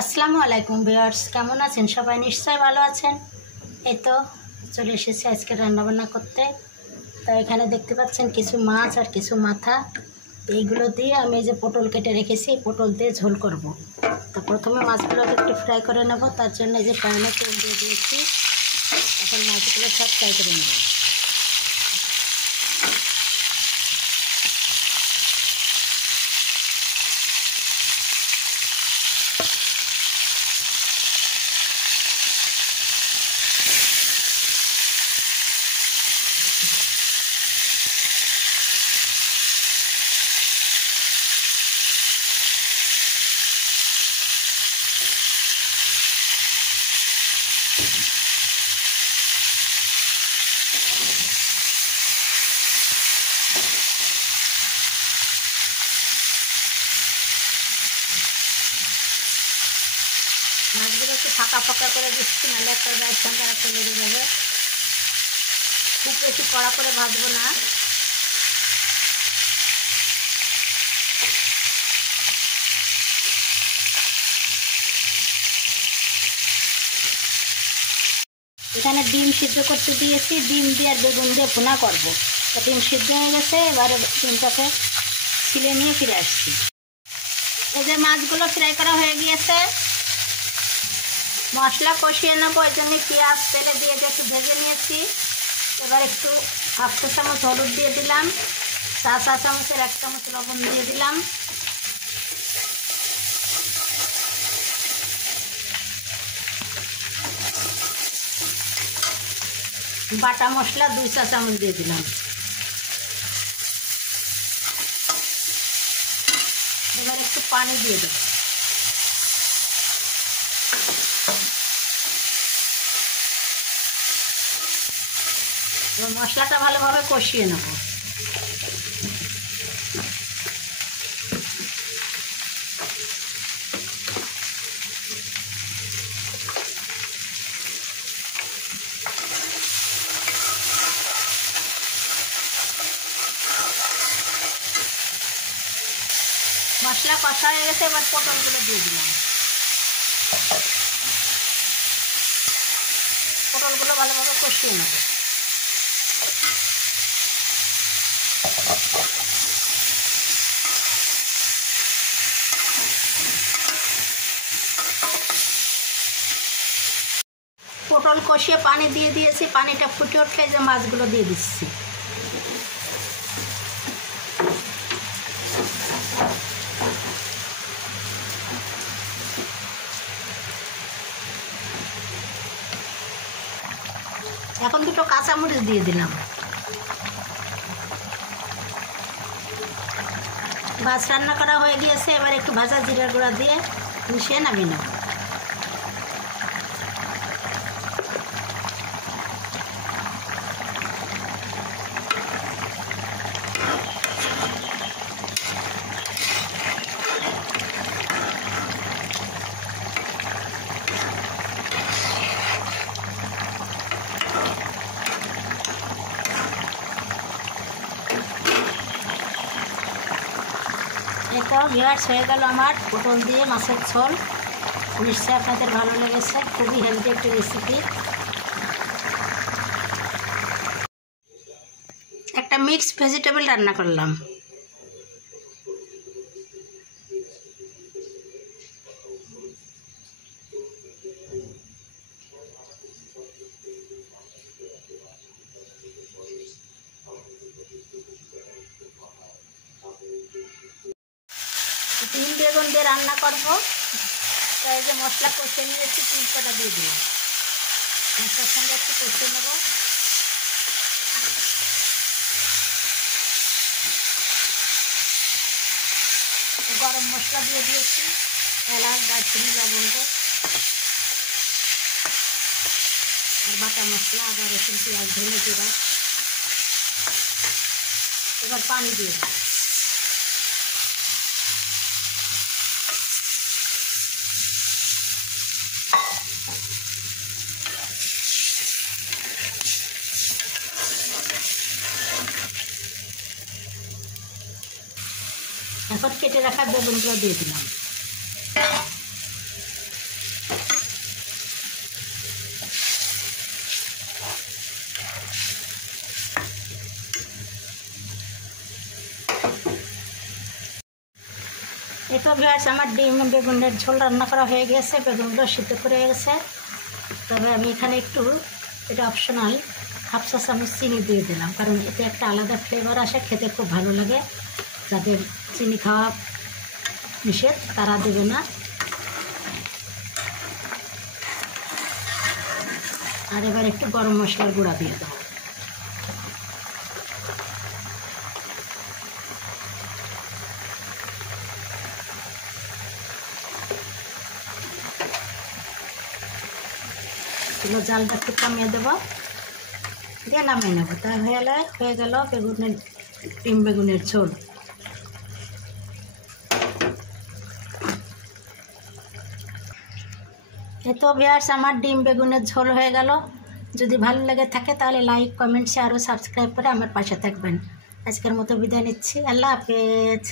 আসসালামু আলাইকুম ভিউয়ার্স, কেমন আছেন সবাই? নিশ্চয়ই ভালো আছেন। এই তো চলে এসেছি আজকে রান্নাবান্না করতে। তো এখানে দেখতে পাচ্ছেন কিছু মাছ আর কিছু মাথা, এইগুলো দিয়ে আমি এই যে পটল কেটে রেখেছি, পটল দিয়ে ঝোল করব। তো প্রথমে মাছগুলোকে একটু ফ্রাই করে নেব, তার জন্য এই যে প্যানে তেল দিয়ে দিয়েছি। এখন মাছগুলো সব ফ্রাই করে নেব। মাছগুলো একটু ফাঁকা ফাঁকা করে দিচ্ছি, নাহলে একটা গায়ের সঙ্গে একটা লেগে যাবে। খুব বেশি কড়া করে ভাজবো না। এখানে ডিম সিদ্ধ করতে দিয়েছি, ডিম দিয়ে আর বেগুন দিয়ে ভুনা করবো। তো ডিম সিদ্ধ হয়ে গেছে, এবারে ডিমটাকে ছিলে নিয়ে ফিরে আসছি। এই যে মাছগুলো ফ্রাই করা হয়ে গিয়েছে, মশলা কষিয়ে নেবো। এই জন্য পেঁয়াজ তেলে দিয়ে একটু ভেজে নিয়েছি। এবার একটু হাফ চা চামচ হলুদ দিয়ে দিলাম, চা চামচের 1 চামচ লবণ দিয়ে দিলাম। বাটা মশলা 2 চা চামচ দিয়ে দিলাম। এবার একটু পানি দিয়ে দেবো। এবার মশলাটা ভালোভাবে কষিয়ে নেব। মশলা কষা হয়ে গেছে, এবার পটলগুলো দিয়ে দিলাম। পটলগুলো ভালোভাবে কষিয়ে নেব। পটল কষিয়ে পানি দিয়ে দিয়েছি, পানিটা ফুটে উঠলে যে মাছগুলো দিয়ে দিচ্ছি। এখন 2টো কাঁচামরিচ দিয়ে দিলাম। মাছ রান্না করা হয়ে গিয়েছে, এবার একটু ভাজা জিরার গুঁড়া দিয়ে মিশিয়ে নামিয়ে নেব। এটা ভিউয়ার্স হয়ে গেল আমার পটল দিয়ে মাছের ঝোল। নিশ্চয়ই আপনাদের ভালো লেগেছে, খুবই হেলদি একটি রেসিপি। একটা মিক্সড ভেজিটেবল রান্না করলাম। ডিম বেগুন দিয়ে রান্না করবো। তাই যে মশলা কষে নিয়েছি, তেজপাতা দিয়ে দিলাম। মশলার সঙ্গে একটু কষে নেব। গরম মশলা দিয়ে দিয়েছি, এলাচ, দারচিনি, লবঙ্গ আর বাটা মশলা, আদা, রসুন, পেঁয়াজ, ধনে জিরা। এবার পানি দিয়ে দেব। এখন কেটে রাখা বেগুনগুলো দিয়ে দিলাম। এই তো ভিউয়ার্স আমার ডিম বেগুনের ঝোল রান্না করা হয়ে গেছে, বেগুনগুলো সিদ্ধ করে গেছে। তবে আমি এখানে একটু, এটা অপশনাল, হাফ চা চামচ চিনি দিয়ে দিলাম, কারণ এতে একটা আলাদা ফ্লেভার আসে, খেতে খুব ভালো লাগে। যাদের চিনি খাওয়া নিষেধ তারা দেবে না। আর এবার একটু গরম মশলার গুঁড়া দিয়ে দেবো। এগুলো জালটা একটু কমিয়ে দেবো, দিয়ে নামিয়ে নেবো। তাই হয়ে গেল ডিম বেগুনের ঝোল। এই তো ভিউয়ার্স আমার ডিম বেগুনের ঝোল হয়ে গেল। যদি ভালো লেগে থাকে তাহলে লাইক, কমেন্ট, শেয়ার ও সাবস্ক্রাইব করে আমার পাশে থাকবেন। আজকের মতো বিদায় নিচ্ছি। আল্লাহ হাফেজ।